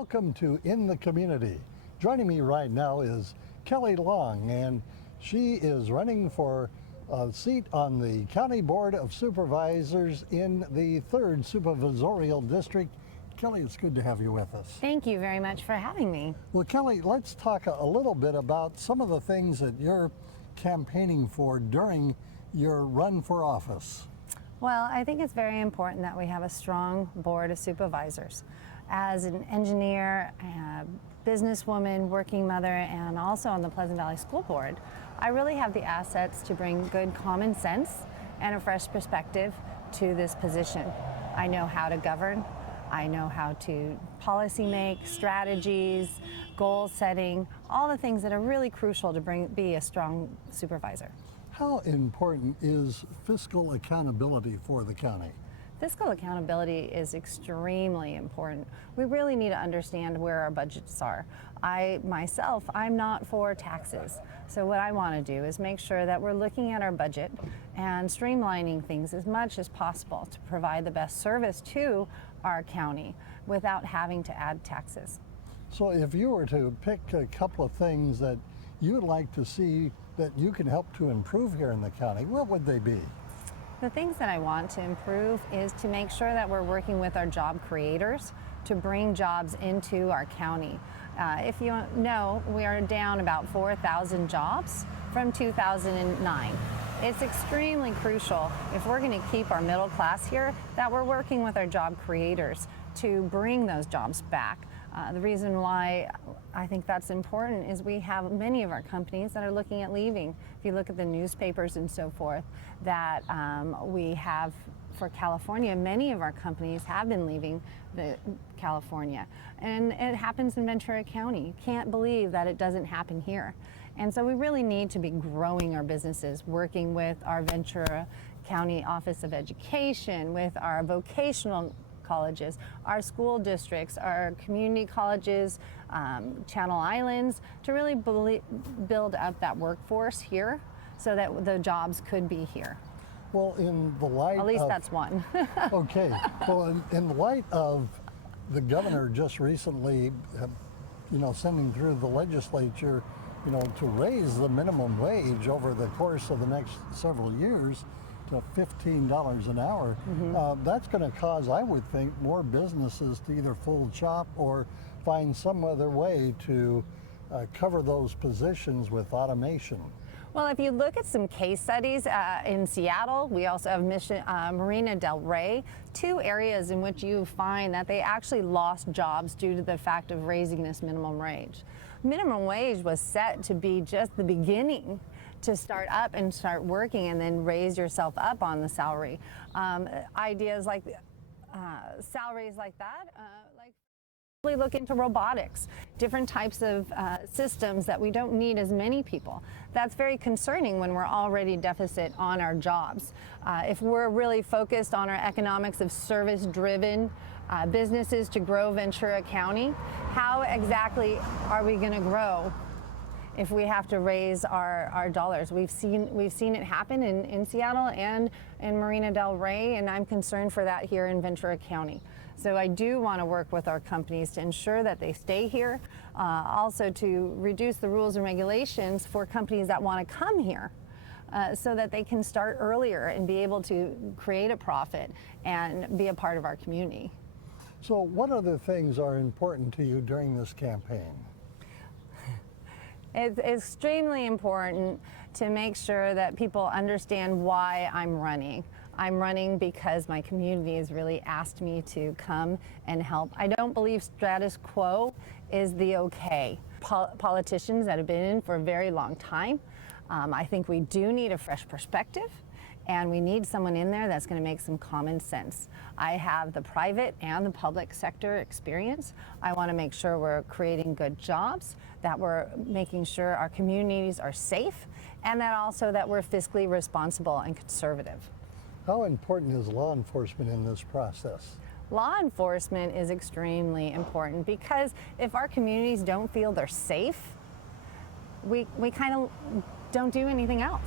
welcome to In the Community. Joining me right now is Kelly Long, and she is running for a seat on the County Board of Supervisors in the 3rd Supervisorial District. Kelly, it's good to have you with us. Thank you very much for having me. Well, Kelly, let's talk a little bit about some of the things that you're campaigning for during your run for office. Well, I think it's very important that we have a strong board of supervisors. As an engineer, a businesswoman, working mother, and also on the Pleasant Valley School Board, I really have the assets to bring good common sense and a fresh perspective to this position. I know how to govern. I know how to policy make, strategies, goal setting, all the things that are really crucial to be a strong supervisor. How important is fiscal accountability for the county? Fiscal accountability is extremely important. We really need to understand where our budgets are. I'm not for taxes. So what I want to do is make sure that we're looking at our budget and streamlining things as much as possible to provide the best service to our county without having to add taxes. So if you were to pick a couple of things that you would like to see that you can help to improve here in the county, what would they be? The things that I want to improve is to make sure that we're working with our job creators to bring jobs into our county. If you know, we are down about 4,000 jobs from 2009. It's extremely crucial, if we're going to keep our middle class here, that we're working with our job creators to bring those jobs back. The reason why I think that's important is we have many of our companies that are looking at leaving. If you look at the newspapers and so forth that we have for California, many of our companies have been leaving California. And it happens in Ventura County. You can't believe that it doesn't happen here. And so we really need to be growing our businesses, working with our Ventura County Office of Education, with our vocational colleges, our school districts, our community colleges, Channel Islands, to really build up that workforce here so that the jobs could be here. Well, in the light at least that's one. Okay. Well, in the light of the governor just recently, sending through the legislature, to raise the minimum wage over the course of the next several years to $15 an hour, that's going to cause, I would think, more businesses to either fold shop or find some other way to cover those positions with automation. Well, if you look at some case studies in Seattle, we also have Marina Del Rey, 2 areas in which you find that they actually lost jobs due to the fact of raising this minimum wage. Minimum wage was set to be just the beginning to start up and start working and then raise yourself up on the salary. Ideas like salaries like that, really look into robotics, different types of systems that we don't need as many people. That's very concerning when we're already deficit on our jobs. If we're really focused on our economics of service-driven businesses to grow Ventura County, how exactly are we going to grow if we have to raise our dollars? We've seen it happen in Seattle and in Marina Del Rey, and I'm concerned for that here in Ventura County. So I do want to work with our companies to ensure that they stay here, also to reduce the rules and regulations for companies that want to come here so that they can start earlier and be able to create a profit and be a part of our community. So what other things are important to you during this campaign? It's extremely important to make sure that people understand why I'm running. I'm running because my community has really asked me to come and help. I don't believe status quo is the okay. Politicians that have been in for a very long time, I think we do need a fresh perspective, and we need someone in there that's going to make some common sense. I have the private and the public sector experience. I want to make sure we're creating good jobs, that we're making sure our communities are safe, and that also that we're fiscally responsible and conservative. How important is law enforcement in this process? Law enforcement is extremely important because if our communities don't feel they're safe, we kind of don't do anything else.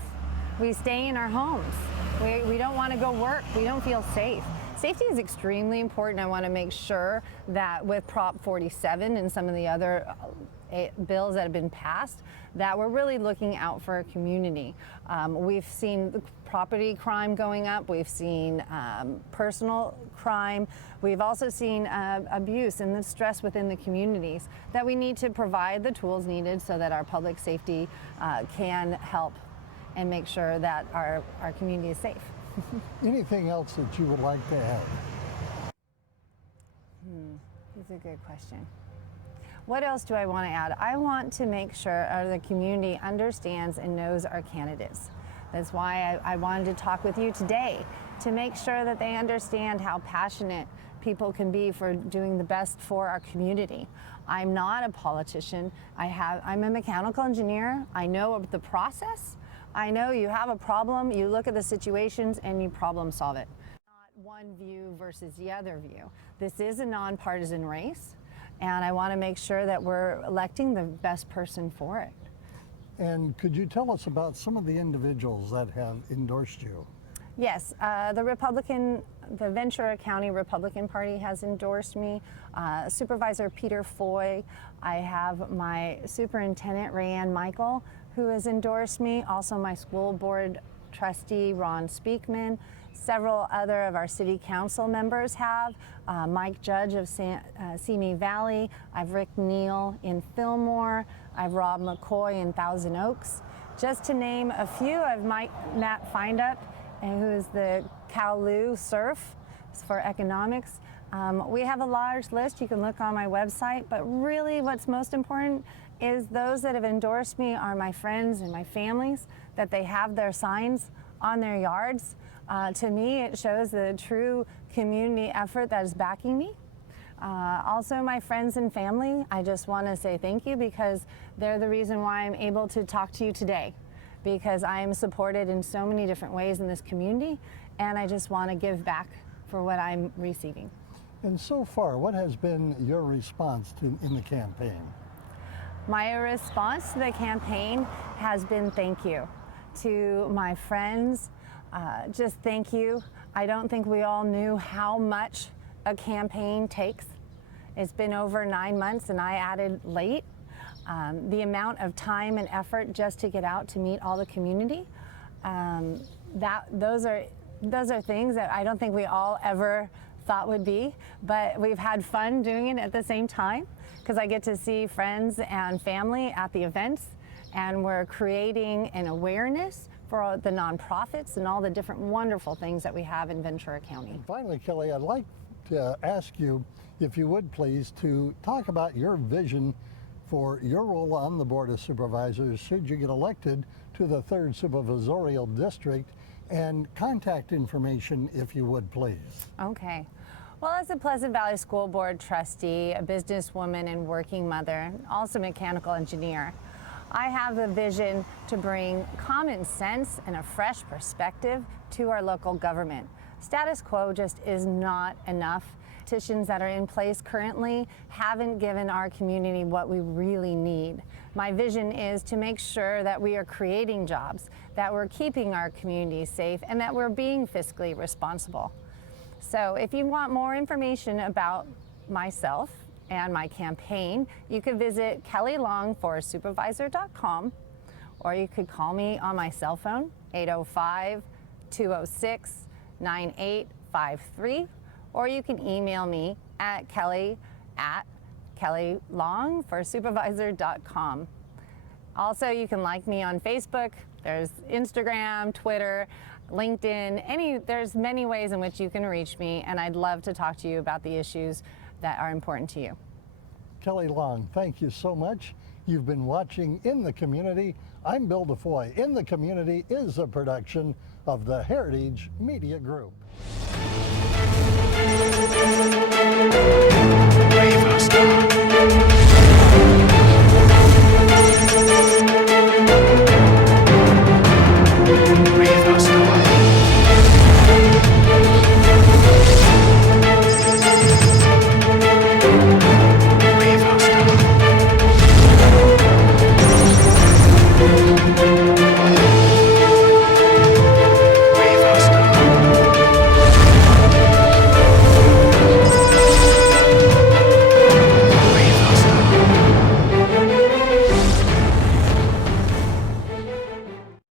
We stay in our homes. We don't want to go work. We don't feel safe. Safety is extremely important. I want to make sure that with Prop 47 and some of the other bills that have been passed, that we're really looking out for our community. We've seen property crime going up. We've seen personal crime. We've also seen abuse and the stress within the communities, that we need to provide the tools needed so that our public safety can help and make sure that our community is safe. Anything else that you would like to add? That's a good question. What else do I want to add? I want to make sure the community understands and knows our candidates. That's why I wanted to talk with you today, to make sure that they understand how passionate people can be for doing the best for our community. I'm not a politician. I'm a mechanical engineer. I know the process. I know you have a problem, you look at the situations and you problem solve it. Not one view versus the other view. This is a nonpartisan race, and I want to make sure that we're electing the best person for it. And could you tell us about some of the individuals that have endorsed you? Yes, the Ventura County Republican Party has endorsed me. Supervisor Peter Foy. I have my Superintendent Rayanne Michael, who has endorsed me. Also my school board trustee Ron Speakman. Several other of our city council members have. Mike Judge of Simi Valley. I've Rick Neal in Fillmore. I've Rob McCoy in Thousand Oaks. Just to name a few, I've Matt Findup, who is the Kowloon Surf for economics. We have a large list. You can look on my website, but really what's most important is those that have endorsed me are my friends and my families, that they have their signs on their yards. To me, it shows the true community effort that is backing me. Also my friends and family, I just want to say thank you, because they're the reason why I'm able to talk to you today, because I am supported in so many different ways in this community, and I just want to give back for what I'm receiving. And so far, what has been your response in the campaign? My response to the campaign has been thank you. To my friends, just thank you. I don't think we all knew how much a campaign takes. It's been over 9 months, and I added late. The amount of time and effort just to get out to meet all the community, those are things that I don't think we all ever thought would be, but we've had fun doing it at the same time, because I get to see friends and family at the events, and we're creating an awareness for the nonprofits and all the different wonderful things that we have in Ventura County. Finally, Kelly, I'd like to ask you, if you would please, to talk about your vision for your role on the Board of Supervisors should you get elected to the 3rd Supervisorial District, and contact information, if you would please. Okay. Well, as a Pleasant Valley School Board trustee, a businesswoman and working mother, also mechanical engineer, I have a vision to bring common sense and a fresh perspective to our local government. Status quo just is not enough. Institutions that are in place currently haven't given our community what we really need. My vision is to make sure that we are creating jobs, that we're keeping our community safe, and that we're being fiscally responsible. So if you want more information about myself and my campaign, you could visit kellylongforsupervisor.com, or you could call me on my cell phone, 805-206-9853, or you can email me at kellylongforsupervisor.com. Also, you can like me on Facebook. There's Instagram, Twitter, LinkedIn, there's many ways in which you can reach me, and I'd love to talk to you about the issues that are important to you. Kelly Long, thank you so much. You've been watching In the Community. I'm Bill DeFoy. In the Community is a production of the Heritage Media Group.